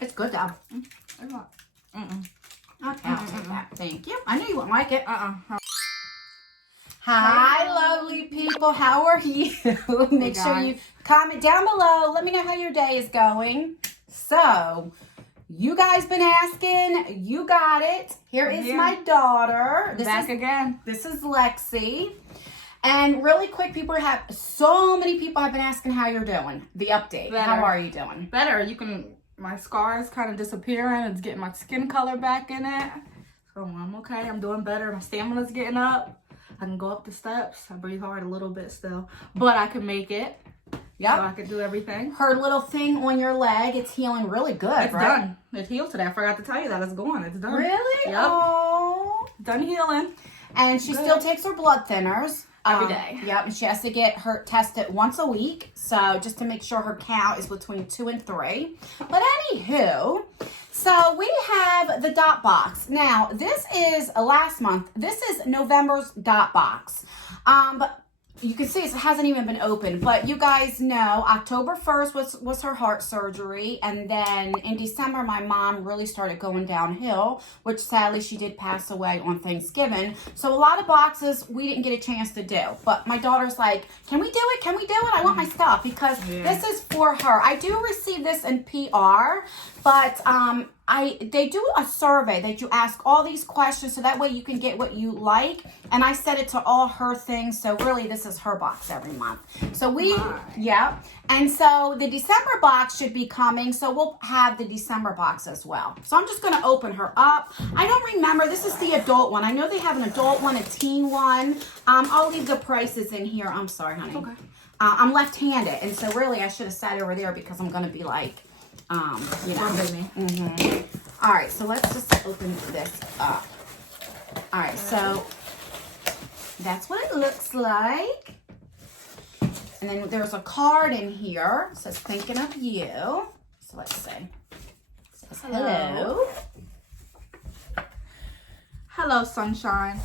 It's good though. It's not. Okay, I'll take that. Thank you. I knew you wouldn't like it. Hi, Hi. lovely people. How are you? Make sure you comment down below. Let me know how your day is going. So, you guys been asking. You got it. Here is my daughter. Back again. This is Lexi. And really quick, so many people have been asking how you're doing. The update. Better. How are you doing? Better. My scars kind of disappearing. It's getting my skin color back in it. So I'm okay. I'm doing better. My stamina's getting up. I can go up the steps. I breathe hard a little bit still, but I can make it. Yep. So I can do everything. Her little thing on your leg, it's healing really good, It's done. It healed today. I forgot to tell you that. It's gone. It's done. Really? Yep. Oh. Done healing. And she still takes her blood thinners. Every day. Yep, and she has to get her tested once a week. So just to make sure her count is between 2 and 3. But anywho, so we have the Dot Boxx. Now, this is last month. This is November's Dot Boxx. But you can see it hasn't even been opened. But you guys know October 1st was her heart surgery. And then in December, my mom really started going downhill, which sadly she did pass away on Thanksgiving. So a lot of boxes we didn't get a chance to do. But my daughter's like, can we do it? Can we do it? I want my stuff because this is for her. I do receive this in PR, but they do a survey that you ask all these questions so that way you can get what you like. And I set it to all her things. So really this is her box every month. So and so the December box should be coming. So we'll have the December box as well. So I'm just going to open her up. I don't remember. This is the adult one. I know they have an adult one, a teen one. I'll leave the prices in here. I'm sorry, honey. Okay. I'm left-handed. And so really I should have sat over there because I'm going to be like, you know. All right, so let's just open this up. All right, so that's what it looks like. And then there's a card in here. It says, thinking of you. So let's see. It says, hello. Hello, sunshine.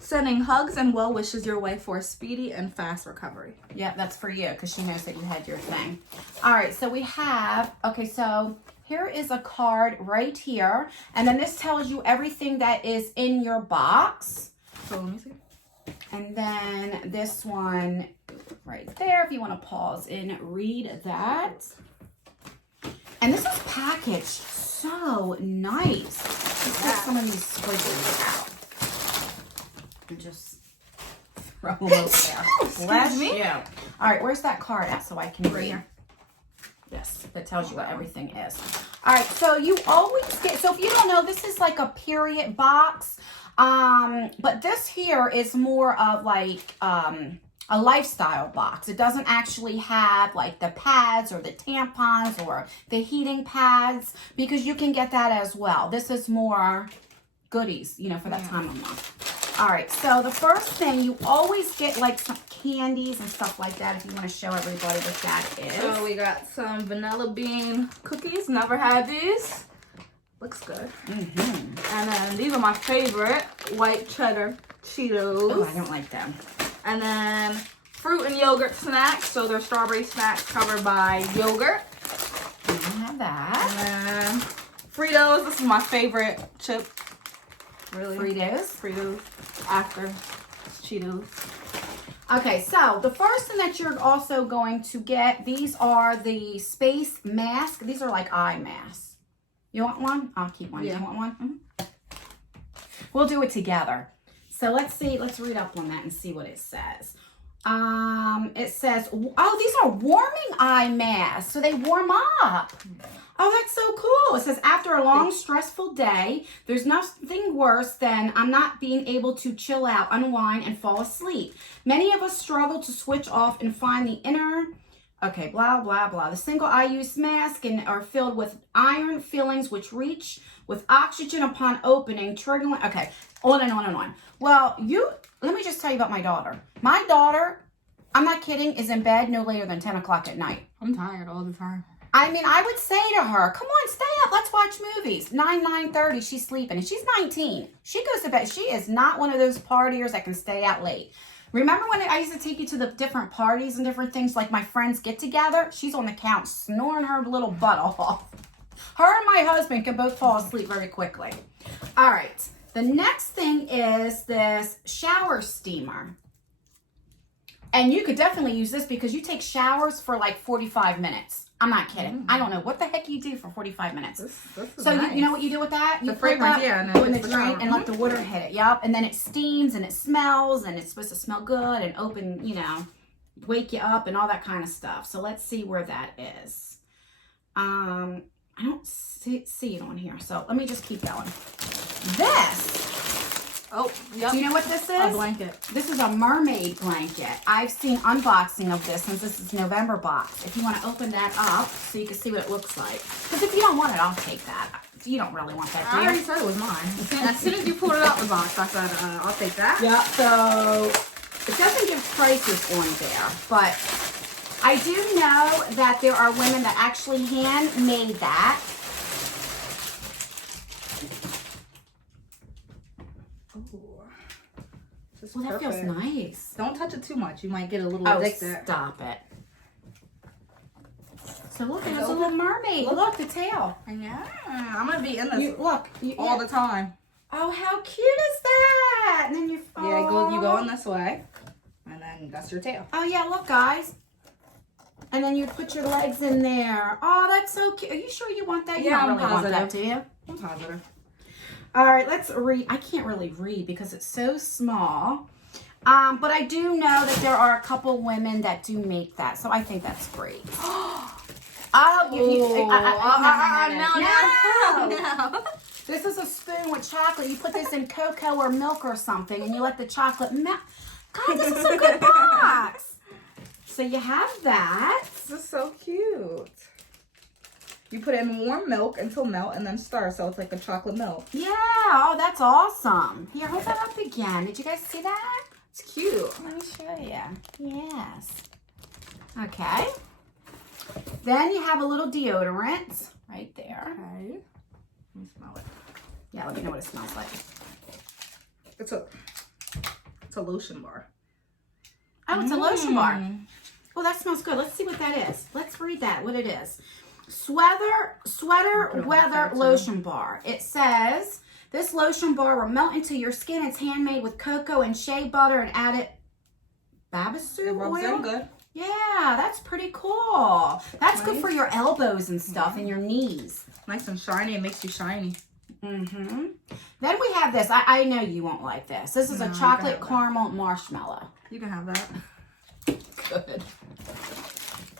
Sending hugs and well wishes your way for a speedy and fast recovery. Yeah, that's for you because she knows that you had your thing. All right, so we have, so here is a card right here. And then this tells you everything that is in your box. So let me see. And then this one right there, if you want to pause and read that. And this is packaged so nice. Let's get some of these squiggles out. And just throw them over there. Bless you. All right, where's that card at so I can read? Here. Yes, that tells you what everything is. All right, so you always get, so if you don't know, this is like a period box. But this here is more of like a lifestyle box. It doesn't actually have like the pads or the tampons or the heating pads because you can get that as well. This is more goodies, you know, for that time of month. All right, so the first thing, you always get like some candies and stuff like that if you want to show everybody what that is. So we got some vanilla bean cookies. Never had these. Looks good. And then these are my favorite, white cheddar Cheetos. Oh, I don't like them. And then fruit and yogurt snacks. So they're strawberry snacks covered by yogurt. I don't have that. And then Fritos. This is my favorite chip. Really? Fritos. After Cheetos. Okay, so the first thing that you're also going to get, these are the space masks. These are like eye masks. You want one? I'll keep one. Yeah. You want one? We'll do it together. So let's see. Let's read up on that and see what it says. It says, oh, these are warming eye masks. So they warm up. Oh, that's so cool. It says, after a long, stressful day, there's nothing worse than I'm not being able to chill out, unwind, and fall asleep. Many of us struggle to switch off and find the inner, blah, blah, blah. The single eye-use masks are filled with iron fillings which reach with oxygen upon opening, triggering, on and on and on. Well, let me just tell you about my daughter. My daughter, I'm not kidding, is in bed no later than 10 o'clock at night. I'm tired all the time. I mean, I would say to her, come on, stay up. Let's watch movies. 9:30, she's sleeping. And she's 19. She goes to bed. She is not one of those partiers that can stay out late. Remember when I used to take you to the different parties and different things, like my friends get together? She's on the couch snoring her little butt off. Her and my husband can both fall asleep very quickly. All right. The next thing is this shower steamer. And you could definitely use this because you take showers for like 45 minutes. I'm not kidding. I don't know what the heck you do for 45 minutes. This So nice. you know what you do with that? You The fragrance, put yeah, that in the it's drain for and let the water hit it. Yep. And then it steams and it smells and it's supposed to smell good and open, you know, wake you up and all that kind of stuff. So let's see where that is. I don't see it on here. So let me just keep going. This. Oh, yep. Do you know what this is? A blanket. This is a Mermaid Blanket. I've seen unboxing of this since this is November box. If you want to open that up so you can see what it looks like. Because if you don't want it, I'll take that. You don't really want that, do I you? already said it was mine. As soon as you pulled it out the box, I said, I'll take that. Yeah, so it doesn't give prices on there, but I do know that there are women that actually handmade that. Well, that feels nice. Don't touch it too much. You might get a little Oh, addicted. stop it. So look, it has a little mermaid. Look, the tail. Yeah, I'm going to be in this all the time. Oh, how cute is that? And then you You go in this way, and then that's your tail. Oh, yeah, look, guys. And then you put your legs in there. Oh, that's so cute. Are you sure you want that? You Yeah, don't I'm really want that, do positive. you? I'm positive. All right, let's read. I can't really read because it's so small. But I do know that there are a couple women that do make that. So I think that's great. No. This is a spoon with chocolate. You put this in cocoa or milk or something, and you let the chocolate melt. God, this is a good box. So you have that. This is so cute. You put it in warm milk until melt and then stir, so it's like a chocolate milk. Yeah. Oh, that's awesome. Here, hold that up again. Did you guys see that? It's cute. Let me show you. Yes. Okay. Then you have a little deodorant right there. Okay. Let me smell it. Yeah, let me know what it smells like. It's a lotion bar. Oh, it's a lotion bar. Oh, that smells good. Let's see what that is. Let's read that, what it is. Sweater weather lotion bar. It says, this lotion bar will melt into your skin. It's handmade with cocoa and shea butter and added babasu It rubs oil. in good. Yeah, that's pretty cool. That's good for your elbows and stuff and your knees. Nice and shiny. It makes you shiny. Mm-hmm. Then we have this. I know you won't like this. This is a chocolate caramel marshmallow. You can have that. Good.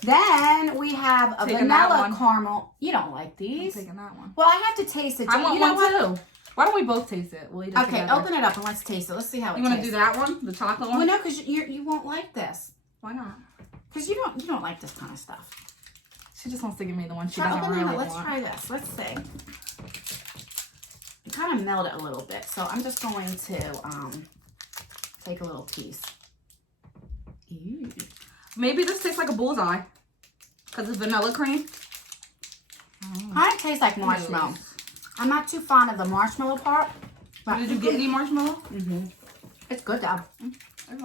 Then we have a vanilla caramel. You don't like these? I'm taking that one. Well, I have to taste it. I want one too. Why don't we both taste it? We'll eat it Okay, together. open it up and let's taste it. Let's see how it tastes. You want to do that one? The chocolate one? Well, no, because you won't like this. Why not? Because you don't like this kind of stuff. She just wants to give me the one she Try doesn't opening really it. Let's want. try this. Let's see. It kind of melted a little bit, so I'm just going to take a little piece. Ew. Maybe this tastes like a bullseye because it's vanilla cream. Kind of tastes like marshmallow. I'm not too fond of the marshmallow part. But Did you get any marshmallow? Mm-hmm. It's good though. Okay,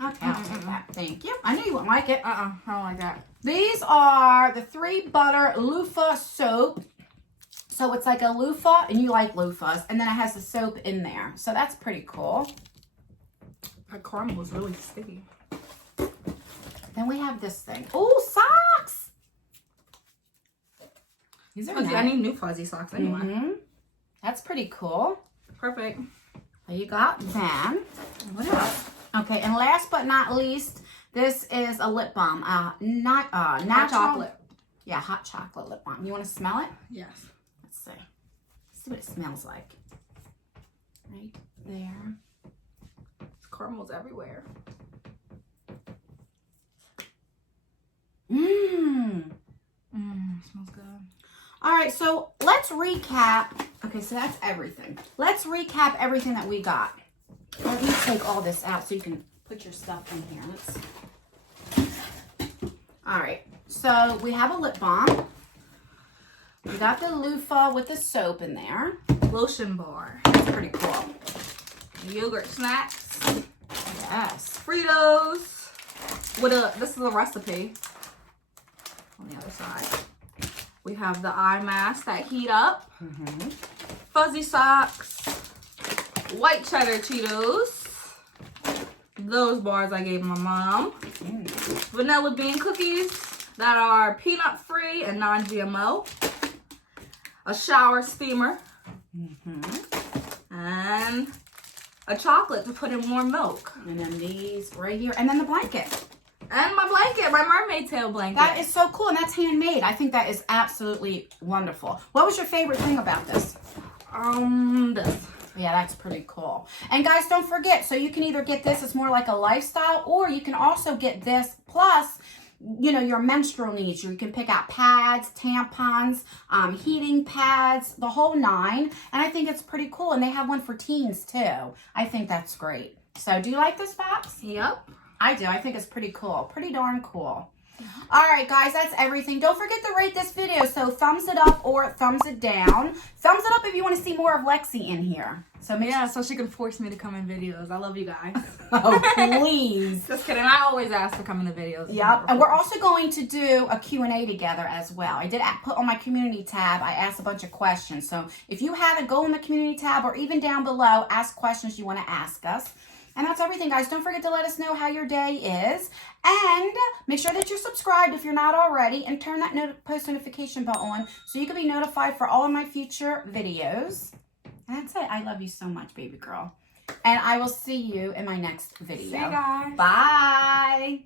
I'll take that. Thank you. I knew you wouldn't like it. I don't like that. These are the 3 butter loofah soap. So it's like a loofah, and you like loofahs, and then it has the soap in there. So that's pretty cool. That caramel is really sticky. Then we have this thing. Oh, socks! These are Fuzzy. nice. I need new fuzzy socks anyway. Mm-hmm. That's pretty cool. Perfect. So you got them. What else? Okay, and last but not least, this is a lip balm. Not natural. Hot chocolate. Yeah, hot chocolate lip balm. You want to smell it? Yes. Let's see. Let's see what it smells like. Right there. Caramel's everywhere. Smells good. All right, so let's recap. Okay, so that's everything. Let's recap everything that we got. Let me take all this out so you can put your stuff in here. All right, so we have a lip balm. We got the loofah with the soap in there. Lotion bar. That's pretty cool. Yogurt snacks. Yes. Fritos with this is a recipe. On the other side, we have the eye masks that heat up, fuzzy socks, white cheddar Cheetos, those bars I gave my mom, vanilla bean cookies that are peanut free and non-GMO, a shower steamer, and a chocolate to put in warm milk. And then these right here, and then the blanket. And my blanket, my mermaid tail blanket. That is so cool, and that's handmade. I think that is absolutely wonderful. What was your favorite thing about this? This. Yeah, that's pretty cool. And guys, don't forget, so you can either get this, it's more like a lifestyle, or you can also get this plus, you know, your menstrual needs. You can pick out pads, tampons, heating pads, the whole nine. And I think it's pretty cool. And they have one for teens too. I think that's great. So do you like this box? Yep. I do. I think it's pretty cool. Pretty darn cool. All right, guys, that's everything. Don't forget to rate this video. So thumbs it up or thumbs it down. Thumbs it up if you want to see more of Lexi in here. So so she can force me to come in videos. I love you guys. Oh, please. Just kidding. I always ask to come in the videos. Yep. And we're also going to do a Q&A together as well. I did put on my community tab, I asked a bunch of questions. So if you have it, go in the community tab or even down below, ask questions you want to ask us. And that's everything, guys. Don't forget to let us know how your day is. And make sure that you're subscribed if you're not already. And turn that post notification bell on so you can be notified for all of my future videos. And that's it. I love you so much, baby girl. And I will see you in my next video. See you guys. Bye.